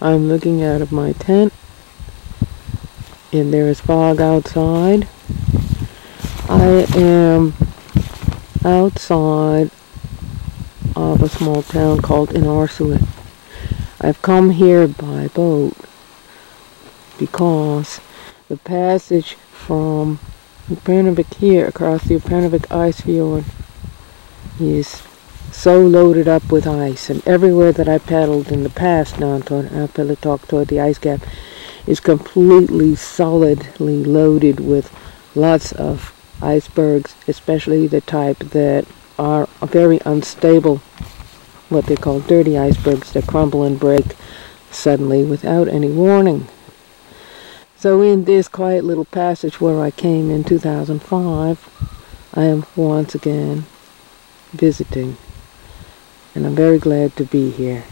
I'm looking out of my tent, and there is fog outside. I am outside of a small town called Innarsuit. I've come here by boat because the passage from Upernavik here across the Upernavik ice fjord is so loaded up with ice, and everywhere that I paddled in the past down toward Apelitok toward the ice cap is completely solidly loaded with lots of icebergs, especially the type that are very unstable, what they call dirty icebergs that crumble and break suddenly without any warning. So in this quiet little passage where I came in 2005, I am once again visiting, and I'm very glad to be here.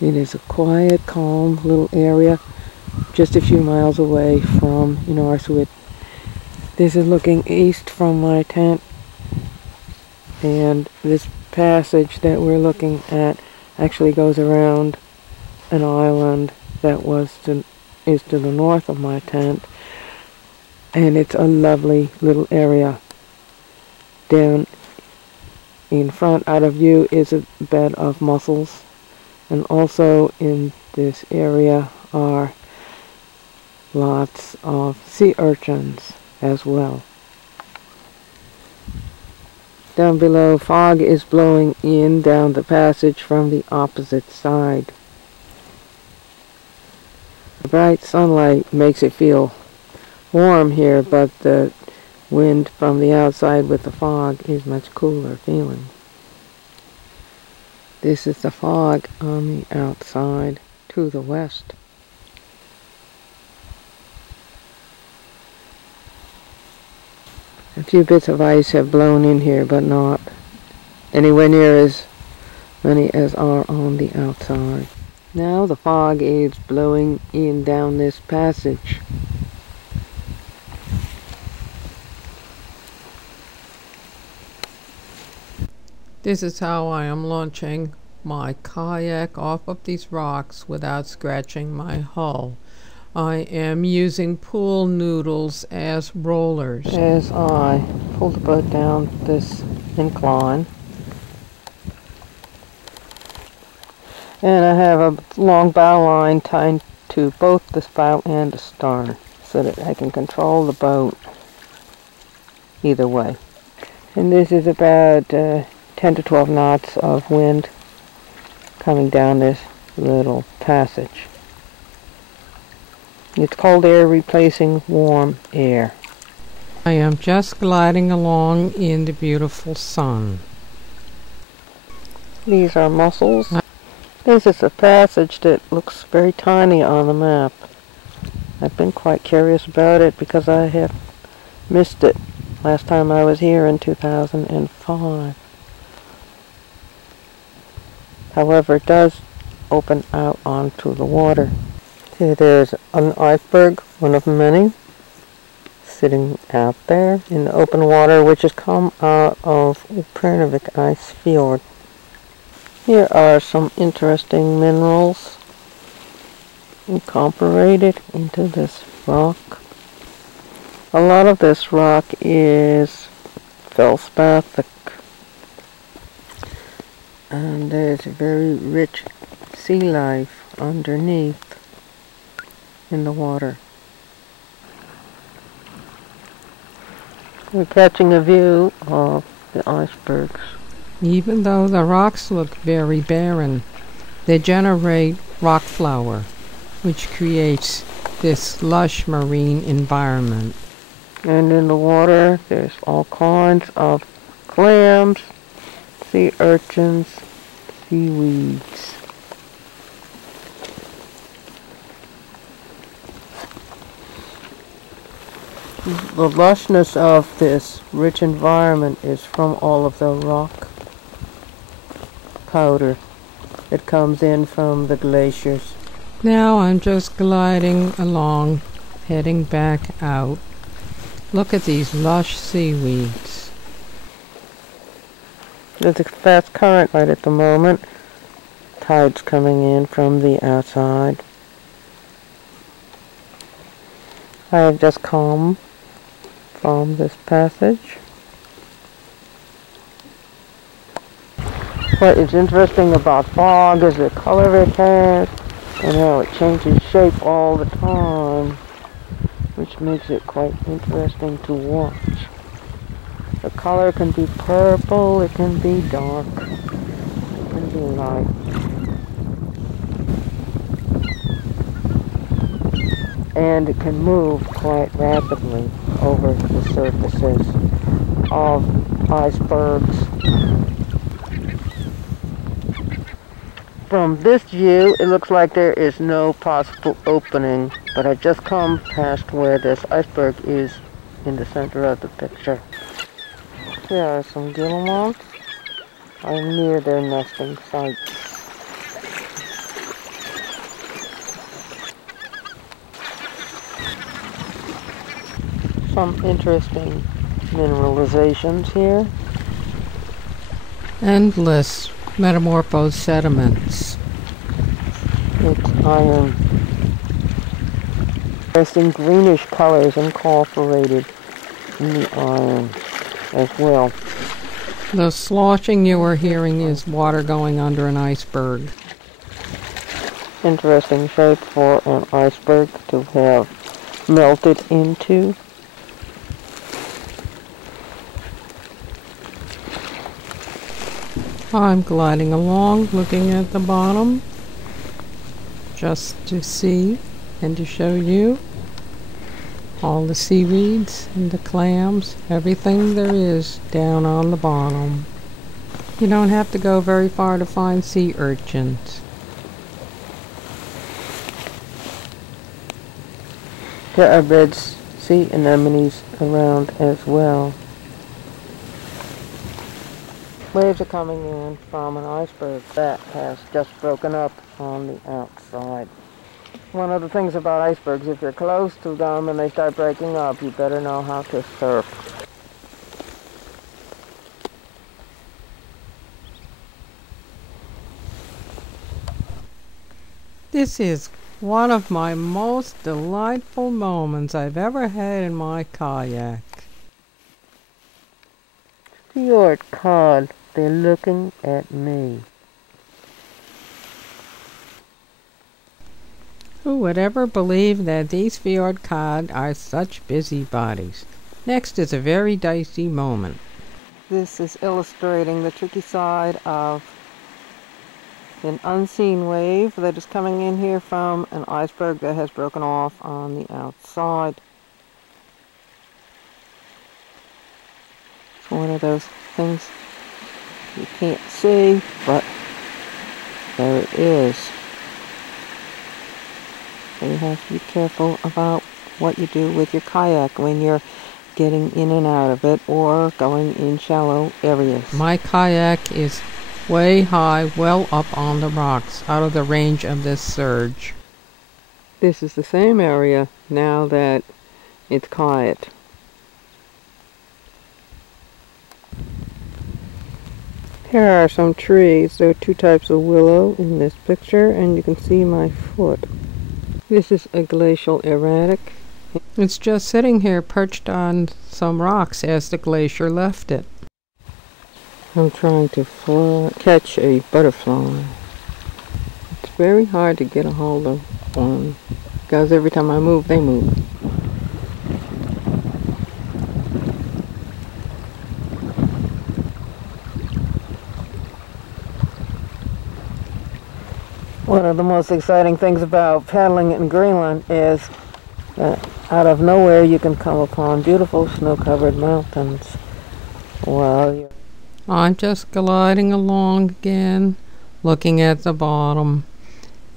It is a quiet, calm little area just a few miles away from Innarsuit. This is looking east from my tent, and this passage that we're looking at actually goes around an island that is to the north of my tent, and it's a lovely little area. Down in front, out of view, is a bed of mussels, and also in this area are lots of sea urchins as well. Down below, fog is blowing in down the passage from the opposite side. The bright sunlight makes it feel warm here, but the wind from the outside with the fog is much cooler feeling. This is the fog on the outside to the west. A few bits of ice have blown in here, but not anywhere near as many as are on the outside. Now the fog is blowing in down this passage. This is how I am launching my kayak off of these rocks without scratching my hull. I am using pool noodles as rollers. As I pull the boat down this incline, and I have a long bow line tied to both the spout and the stern so that I can control the boat either way. And this is about 10 to 12 knots of wind coming down this little passage. It's cold air replacing warm air. I am just gliding along in the beautiful sun. These are mussels. This is a passage that looks very tiny on the map. I've been quite curious about it because I have missed it last time I was here in 2005. However, it does open out onto the water. Here there's an iceberg, one of many, sitting out there in the open water, which has come out of Upernavik ice fjord. Here are some interesting minerals incorporated into this rock. A lot of this rock is feldspathic, and there's very rich sea life underneath in the water. We're catching a view of the icebergs. Even though the rocks look very barren, they generate rock flour, which creates this lush marine environment. And in the water, there's all kinds of clams, sea urchins, seaweeds. The lushness of this rich environment is from all of the rock powder that comes in from the glaciers. Now I'm just gliding along, heading back out. Look at these lush seaweeds. There's a fast current right at the moment, tides coming in from the outside. I have just come from this passage. What is interesting about fog is the color it has and how it changes shape all the time, which makes it quite interesting to watch. The color can be purple, it can be dark, it can be light. And it can move quite rapidly over the surfaces of icebergs. From this view, it looks like there is no possible opening, but I've just come past where this iceberg is in the center of the picture. Here are some guillemots. I'm near their nesting site. Some interesting mineralizations here. Endless metamorphosed sediments. It's iron. Interesting greenish colors incorporated in the iron as well. The sloshing you are hearing is water going under an iceberg. Interesting shape for an iceberg to have melted into. I'm gliding along, looking at the bottom, just to see and to show you all the seaweeds and the clams, everything there is down on the bottom. You don't have to go very far to find sea urchins. There are red sea anemones around as well. Waves are coming in from an iceberg that has just broken up on the outside. One of the things about icebergs, if you're close to them and they start breaking up, you better know how to surf. This is one of my most delightful moments I've ever had in my kayak. Fjord cod, they're looking at me. Who would ever believe that these fjord cod are such busybodies? Next is a very dicey moment. This is illustrating the tricky side of an unseen wave that is coming in here from an iceberg that has broken off on the outside. It's one of those things you can't see, but there it is. So you have to be careful about what you do with your kayak when you're getting in and out of it or going in shallow areas. My kayak is way high, well up on the rocks, out of the range of this surge. This is the same area now that it's quiet. Here are some trees. There are two types of willow in this picture, and you can see my foot. This is a glacial erratic. It's just sitting here perched on some rocks as the glacier left it. I'm trying to catch a butterfly. It's very hard to get a hold of one because every time I move, they move. One of the most exciting things about paddling in Greenland is that out of nowhere you can come upon beautiful snow-covered mountains while you're... I'm just gliding along again, looking at the bottom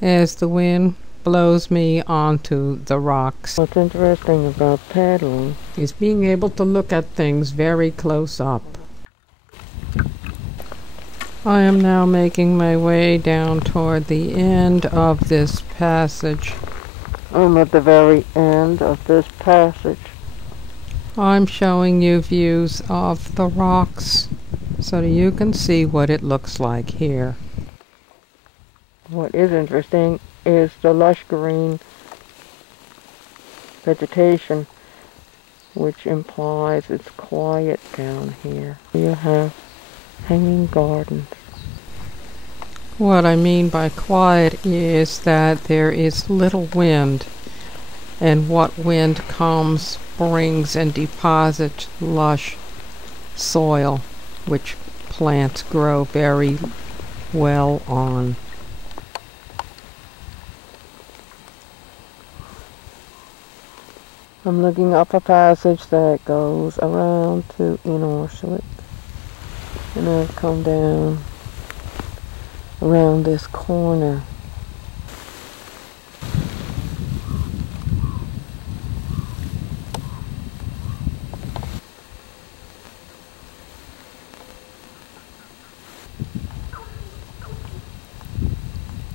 as the wind blows me onto the rocks. What's interesting about paddling is being able to look at things very close up. I am now making my way down toward the end of this passage. I'm at the very end of this passage. I'm showing you views of the rocks so that you can see what it looks like here. What is interesting is the lush green vegetation, which implies it's quiet down here. You have hanging gardens. What I mean by quiet is that there is little wind, and what wind comes brings and deposits lush soil, which plants grow very well on. I'm looking up a passage that goes around to Innarsuit, and I've come down around this corner.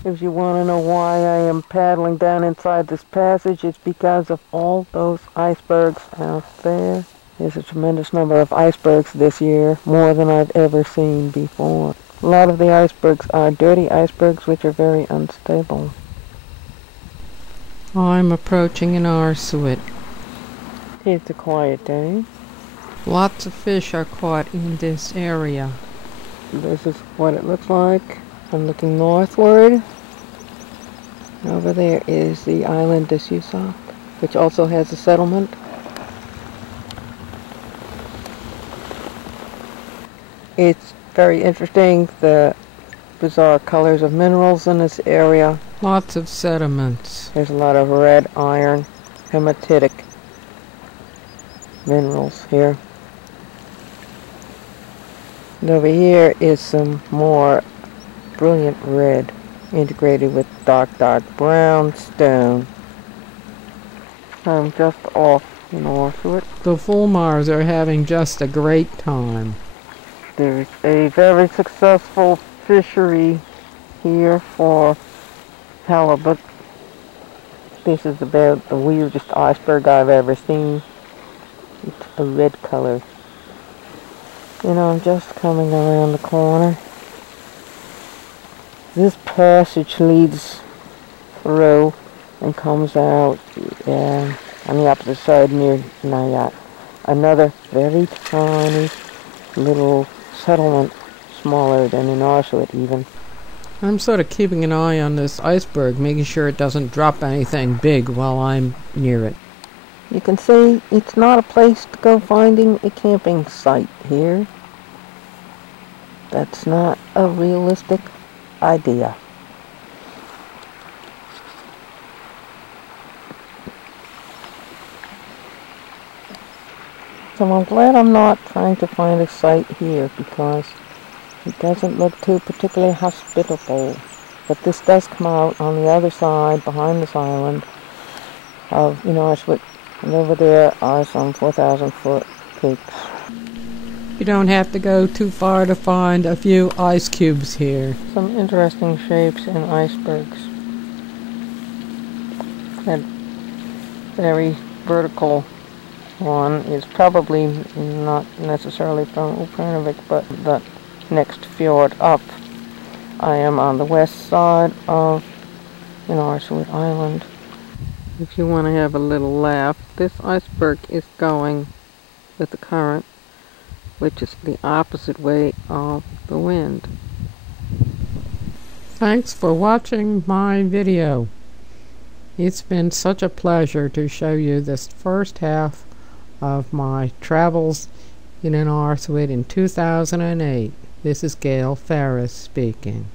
If you want to know why I am paddling down inside this passage, it's because of all those icebergs out there. There's a tremendous number of icebergs this year, more than I've ever seen before. A lot of the icebergs are dirty icebergs, which are very unstable. I'm approaching Innarsuit. It's a quiet day. Lots of fish are caught in this area. This is what it looks like. I'm looking northward. Over there is the island Innarsuit, which also has a settlement. It's very interesting, the bizarre colors of minerals in this area. Lots of sediments. There's a lot of red iron, hematitic minerals here. And over here is some more brilliant red, integrated with dark brown stone. I'm just off Innarsuit. The Fulmars are having just a great time. There's a very successful fishery here for halibut. This is about the weirdest iceberg I've ever seen. It's a red color. I'm just coming around the corner. This passage leads through and comes out on the opposite side near Nayat. Another very tiny little settlement, smaller than Innarsuit even. I'm sort of keeping an eye on this iceberg, making sure it doesn't drop anything big while I'm near it. You can see it's not a place to go finding a camping site here. That's not a realistic idea. So I'm glad I'm not trying to find a site here, because it doesn't look too particularly hospitable. But this does come out on the other side, behind this island of Innarsuit, and over there are some 4,000-foot peaks. You don't have to go too far to find a few ice cubes here. Some interesting shapes in icebergs. That very vertical one is probably not necessarily from Upernavik, but the next fjord up. I am on the west side of Innarsuit Island. If you want to have a little laugh, this iceberg is going with the current, which is the opposite way of the wind. Thanks for watching my video. It's been such a pleasure to show you this first half of my travels in Innarsuit in 2008. This is GEFerris speaking.